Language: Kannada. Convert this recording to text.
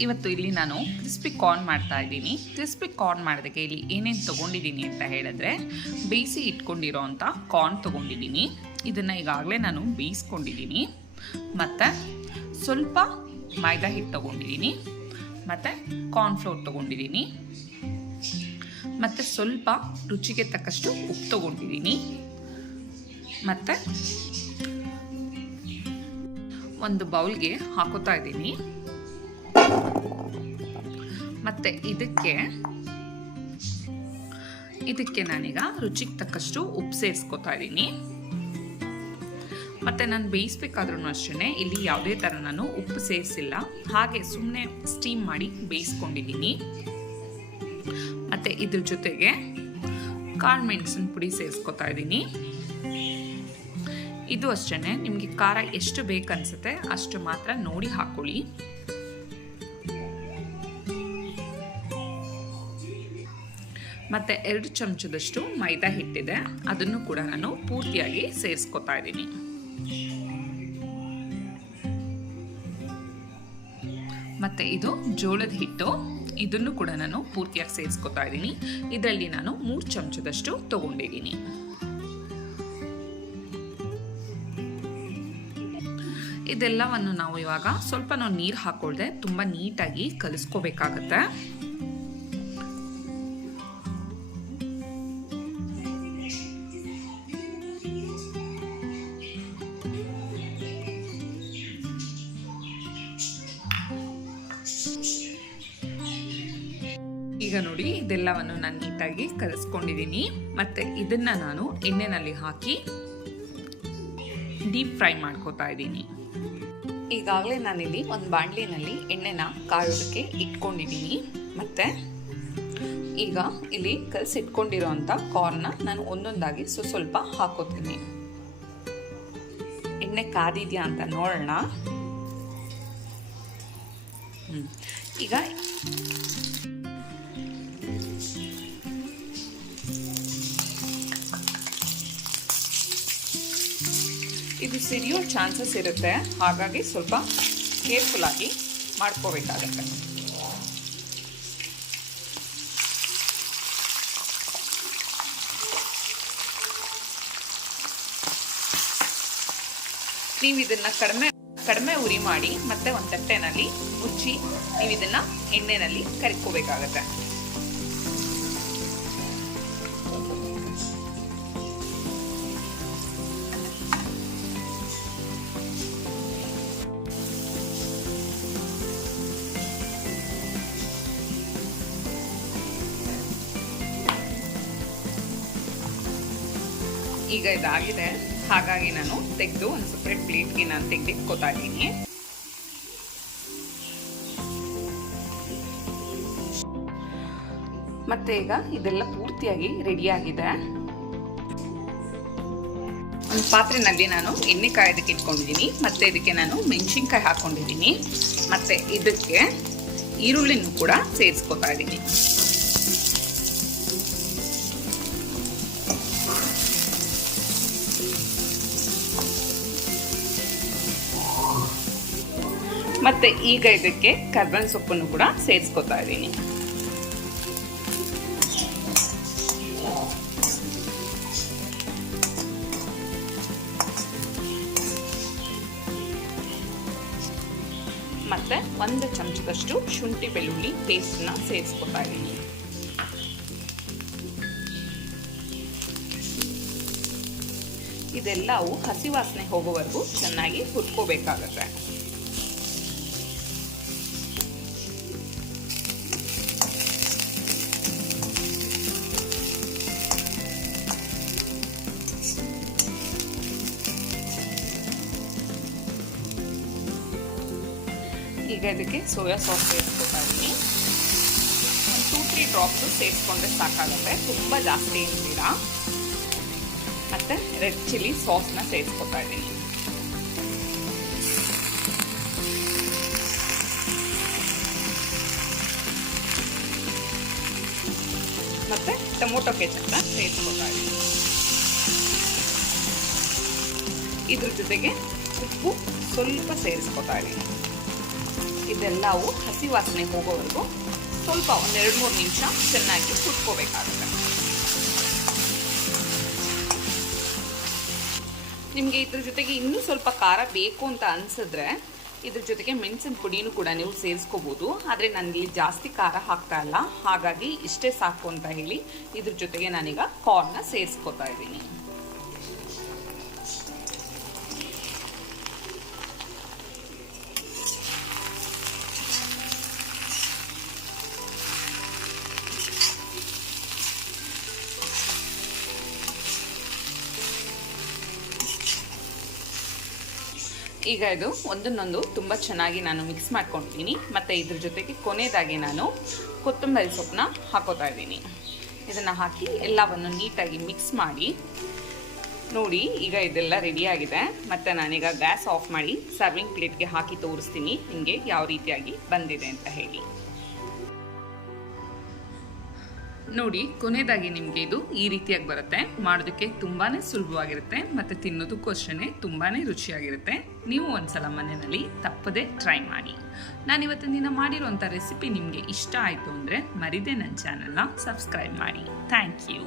ಇವತ್ತು ಇಲ್ಲಿ ನಾನು ಕ್ರಿಸ್ಪಿ ಕಾರ್ನ್ ಮಾಡ್ತಾ ಇದ್ದೀನಿ. ಕ್ರಿಸ್ಪಿ ಕಾರ್ನ್ ಮಾಡೋದಕ್ಕೆ ಇಲ್ಲಿ ಏನೇನು ತೊಗೊಂಡಿದ್ದೀನಿ ಅಂತ ಹೇಳಿದ್ರೆ, ಬೇಯಿಸಿ ಇಟ್ಕೊಂಡಿರೋ ಅಂಥ ಕಾರ್ನ್ ತೊಗೊಂಡಿದ್ದೀನಿ. ಇದನ್ನು ಈಗಾಗಲೇ ನಾನು ಬೇಯಿಸ್ಕೊಂಡಿದ್ದೀನಿ. ಮತ್ತು ಸ್ವಲ್ಪ ಮೈದಾ ಹಿಟ್ಟು ತೊಗೊಂಡಿದ್ದೀನಿ. ಮತ್ತು ಕಾರ್ನ್ಫ್ಲೋರ್ ತೊಗೊಂಡಿದ್ದೀನಿ. ಮತ್ತು ಸ್ವಲ್ಪ ರುಚಿಗೆ ತಕ್ಕಷ್ಟು ಉಪ್ಪು ತೊಗೊಂಡಿದ್ದೀನಿ. ಮತ್ತು ಒಂದು ಬೌಲ್ಗೆ ಹಾಕೋತಾ ಇದ್ದೀನಿ. ಮತ್ತು ಇದಕ್ಕೆ ಇದಕ್ಕೆ ನಾನೀಗ ರುಚಿಗೆ ತಕ್ಕಷ್ಟು ಉಪ್ಪು ಸೇರಿಸ್ಕೊತಾ ಇದ್ದೀನಿ. ಮತ್ತು ನಾನು ಬೇಯಿಸ್ಬೇಕಾದ್ರೂ ಅಷ್ಟೇ ಇಲ್ಲಿ ಯಾವುದೇ ಥರ ನಾನು ಉಪ್ಪು ಸೇರಿಸಿಲ್ಲ. ಹಾಗೆ ಸುಮ್ಮನೆ ಸ್ಟೀಮ್ ಮಾಡಿ ಬೇಯಿಸ್ಕೊಂಡಿದ್ದೀನಿ. ಮತ್ತು ಇದ್ರ ಜೊತೆಗೆ ಕಾಳು ಮೆಣಸಿನ ಪುಡಿ ಸೇರಿಸ್ಕೊತಾ ಇದ್ದೀನಿ. ಇದು ಅಷ್ಟೇ ನಿಮಗೆ ಖಾರ ಎಷ್ಟು ಬೇಕನ್ಸುತ್ತೆ ಅಷ್ಟು ಮಾತ್ರ ನೋಡಿ ಹಾಕೊಳ್ಳಿ. ಮತ್ತು ಎರಡು ಚಮಚದಷ್ಟು ಮೈದಾ ಹಿಟ್ಟಿದೆ. ಅದನ್ನು ಕೂಡ ನಾನು ಪೂರ್ತಿಯಾಗಿ ಸೇರಿಸ್ಕೊತಾ ಇದ್ದೀನಿ. ಮತ್ತು ಇದು ಜೋಳದ ಹಿಟ್ಟು. ಇದನ್ನು ಕೂಡ ನಾನು ಪೂರ್ತಿಯಾಗಿ ಸೇರಿಸ್ಕೊತಾ ಇದ್ದೀನಿ. ಇದರಲ್ಲಿ ನಾನು ಮೂರು ಚಮಚದಷ್ಟು ತಗೊಂಡಿದ್ದೀನಿ. ಇದೆಲ್ಲವನ್ನು ನಾವು ಇವಾಗ ಸ್ವಲ್ಪ ನಾವು ನೀರು ಹಾಕೊಳ್ದೆ ತುಂಬ ನೀಟಾಗಿ ಕಲಿಸ್ಕೋಬೇಕಾಗತ್ತೆ. ಈಗ ನೋಡಿ, ಇದೆಲ್ಲವನ್ನು ನಾನು ನೀಟಾಗಿ ಕಲಸ್ಕೊಂಡಿದ್ದೀನಿ ಮತ್ತು ಇದನ್ನು ನಾನು ಎಣ್ಣೆನಲ್ಲಿ ಹಾಕಿ ಡೀಪ್ ಫ್ರೈ ಮಾಡ್ಕೋತಾ ಇದ್ದೀನಿ ಈಗಾಗಲೇ ನಾನಿಲ್ಲಿ ಒಂದು ಬಾಣಲಿನಲ್ಲಿ ಎಣ್ಣೆನ ಕಾಯೋದಕ್ಕೆ ಇಟ್ಕೊಂಡಿದ್ದೀನಿ ಮತ್ತು ಈಗ ಇಲ್ಲಿ ಕಲಸಿಟ್ಕೊಂಡಿರೋ ಅಂಥ ಕಾರ್ನ ನಾನು ಒಂದೊಂದಾಗಿ ಸೊ ಸ್ವಲ್ಪ ಹಾಕೋತೀನಿ. ಎಣ್ಣೆ ಕಾದಿದೆಯಾ ಅಂತ ನೋಡೋಣ. ಈಗ ಇದು ಸಿಡಿಯೋ ಚಾನ್ಸಸ್ ಇರುತ್ತೆ. ಹಾಗಾಗಿ ಸ್ವಲ್ಪ ಕೇರ್ಫುಲ್ ಆಗಿ ಮಾಡ್ಕೋಬೇಕಾಗತ್ತೆ. ನೀವು ಇದನ್ನ ಕಡಿಮೆ ಕಡಿಮೆ ಉರಿ ಮಾಡಿ ಮತ್ತೆ ಒಂದು ತಟ್ಟೆನಲ್ಲಿ ಮುಚ್ಚಿ ನೀವು ಇದನ್ನ ಎಣ್ಣೆನಲ್ಲಿ ಕರಿಕೋಬೇಕಾಗತ್ತೆ. ಈಗ ಇದಾಗಿದೆ. ಹಾಗಾಗಿ ನಾನು ತೆಗೆದು ಒಂದು ಸಪ್ರೇಟ್ ಪ್ಲೇಟ್ಗೆ ನಾನು ತೆಗೆದಿಟ್ಕೋತಾ ಇದ್ದೀನಿ. ಮತ್ತೆ ಈಗ ಇದೆಲ್ಲ ಪೂರ್ತಿಯಾಗಿ ರೆಡಿಯಾಗಿದೆ ಒಂದು ಪಾತ್ರೆನಲ್ಲಿ ನಾನು ಎಣ್ಣೆ ಕಾಯೋದಕ್ಕೆ ಇಟ್ಕೊಂಡಿದ್ದೀನಿ. ಮತ್ತೆ ಇದಕ್ಕೆ ನಾನು ಮೆಣಸಿನ್ಕಾಯಿ ಹಾಕೊಂಡಿದ್ದೀನಿ. ಮತ್ತೆ ಇದಕ್ಕೆ ಈರುಳ್ಳಿನೂ ಕೂಡ ಸೇರಿಸ್ಕೊತಾ ಇದ್ದೀನಿ. ಮತ್ತೆ ಈಗ ಇದಕ್ಕೆ ಕರ್ಬೇವಿನ ಸೊಪ್ಪನ್ನು ಕೂಡ ಸೇರಿಸ್ಕೊತಾ ಇದ್ದೀನಿ. ಮತ್ತೆ ಒಂದು ಚಮಚದಷ್ಟು ಶುಂಠಿ ಬೆಳ್ಳುಳ್ಳಿ ಪೇಸ್ಟ್ನ ಸೇರಿಸ್ಕೊತಾ ಇದ್ದೀನಿ. ಇದೆಲ್ಲವೂ ಹಸಿ ವಾಸನೆ ಹೋಗೋವರೆಗೂ ಚೆನ್ನಾಗಿ ಹುರ್ಕೋಬೇಕಾಗತ್ತೆ. ಈಗ ಇದಕ್ಕೆ ಸೋಯಾ ಸಾಸ್ ಸೇರಿಸ್ಕೊತಾ ಇದ್ದೀನಿ ಒಂದು ಟೂ ತ್ರೀ ಡ್ರಾಪ್ಸು ಸೇರಿಸ್ಕೊಂಡ್ರೆ ಸಾಕಾಗುತ್ತೆ. ತುಂಬ ಜಾಸ್ತಿ ಇರಲಿಲ್ಲ ಮತ್ತು ರೆಡ್ ಚಿಲ್ಲಿ ಸಾಸ್ನ ಸೇರಿಸ್ಕೊತಾ ಇದ್ದೀನಿ ಮತ್ತು ಟೊಮೊಟೊ ಕೆಚಪ್ನ ಸೇರಿಸ್ಕೊತಾ ಇದ್ದೀನಿ ಇದ್ರ ಜೊತೆಗೆ ಉಪ್ಪು ಸ್ವಲ್ಪ ಸೇರಿಸ್ಕೊತಾ ಇದ್ದೀನಿ ಇದೆಲ್ಲವು ಹಸಿ ವಾಸನೆ ಹೋಗೋವರೆಗೂ ಸ್ವಲ್ಪ ಒಂದೆರಡು ಮೂರು ನಿಮಿಷ ಚೆನ್ನಾಗಿ ಕುಟ್ಕೋಬೇಕಾಗುತ್ತೆ. ನಿಮಗೆ ಇದ್ರ ಜೊತೆಗೆ ಇನ್ನೂ ಸ್ವಲ್ಪ ಖಾರ ಬೇಕು ಅಂತ ಅನಿಸಿದ್ರೆ ಇದ್ರ ಜೊತೆಗೆ ಮೆಣಸಿನ ಪುಡಿನೂ ಕೂಡ ನೀವು ಸೇರಿಸ್ಕೋಬೋದು. ಆದರೆ ನನಗೆ ಜಾಸ್ತಿ ಖಾರ ಹಾಕ್ತಾ ಇಲ್ಲ. ಹಾಗಾಗಿ ಇಷ್ಟೇ ಸಾಕು ಅಂತ ಹೇಳಿ ಇದ್ರ ಜೊತೆಗೆ ನಾನೀಗ ಕಾರ್ನ ಸೇರಿಸ್ಕೋತಾ ಇದ್ದೀನಿ. ಈಗ ಇದು ಒಂದನ್ನೊಂದು ತುಂಬ ಚೆನ್ನಾಗಿ ನಾನು ಮಿಕ್ಸ್ ಮಾಡ್ಕೊತೀನಿ ಮತ್ತು ಇದ್ರ ಜೊತೆಗೆ ಕೊನೆಯದಾಗಿ ನಾನು ಕೊತ್ತಂಬರಿ ಸೊಪ್ಪನ್ನ ಹಾಕೋತಾ ಇದ್ದೀನಿ. ಇದನ್ನು ಹಾಕಿ ಎಲ್ಲವನ್ನು ನೀಟಾಗಿ ಮಿಕ್ಸ್ ಮಾಡಿ. ನೋಡಿ, ಈಗ ಇದೆಲ್ಲ ರೆಡಿಯಾಗಿದೆ ಮತ್ತು ನಾನೀಗ ಗ್ಯಾಸ್ ಆಫ್ ಮಾಡಿ ಸರ್ವಿಂಗ್ ಪ್ಲೇಟ್ಗೆ ಹಾಕಿ ತೋರಿಸ್ತೀನಿ ನಿಮಗೆ ಯಾವ ರೀತಿಯಾಗಿ ಬಂದಿದೆ ಅಂತ ಹೇಳಿ. ನೋಡಿ, ಕೊನೆಯದಾಗಿ ನಿಮಗೆ ಇದು ಈ ರೀತಿಯಾಗಿ ಬರುತ್ತೆ. ಮಾಡೋದಕ್ಕೆ ತುಂಬಾ ಸುಲಭವಾಗಿರುತ್ತೆ. ಮತ್ತು ತಿನ್ನೋದಕ್ಕೂ ಅಷ್ಟೇ ತುಂಬಾ ರುಚಿಯಾಗಿರುತ್ತೆ. ನೀವು ಒಂದ್ಸಲ ಮನೆಯಲ್ಲಿ ತಪ್ಪದೇ ಟ್ರೈ ಮಾಡಿ. ನಾನು ಇವತ್ತಿನ ದಿನ ಮಾಡಿರುವಂಥ ರೆಸಿಪಿ ನಿಮಗೆ ಇಷ್ಟ ಆಯಿತು ಅಂದರೆ ಮರಿದೇ ನನ್ನ ಚಾನಲ್ನ ಸಬ್ಸ್ಕ್ರೈಬ್ ಮಾಡಿ. Thank you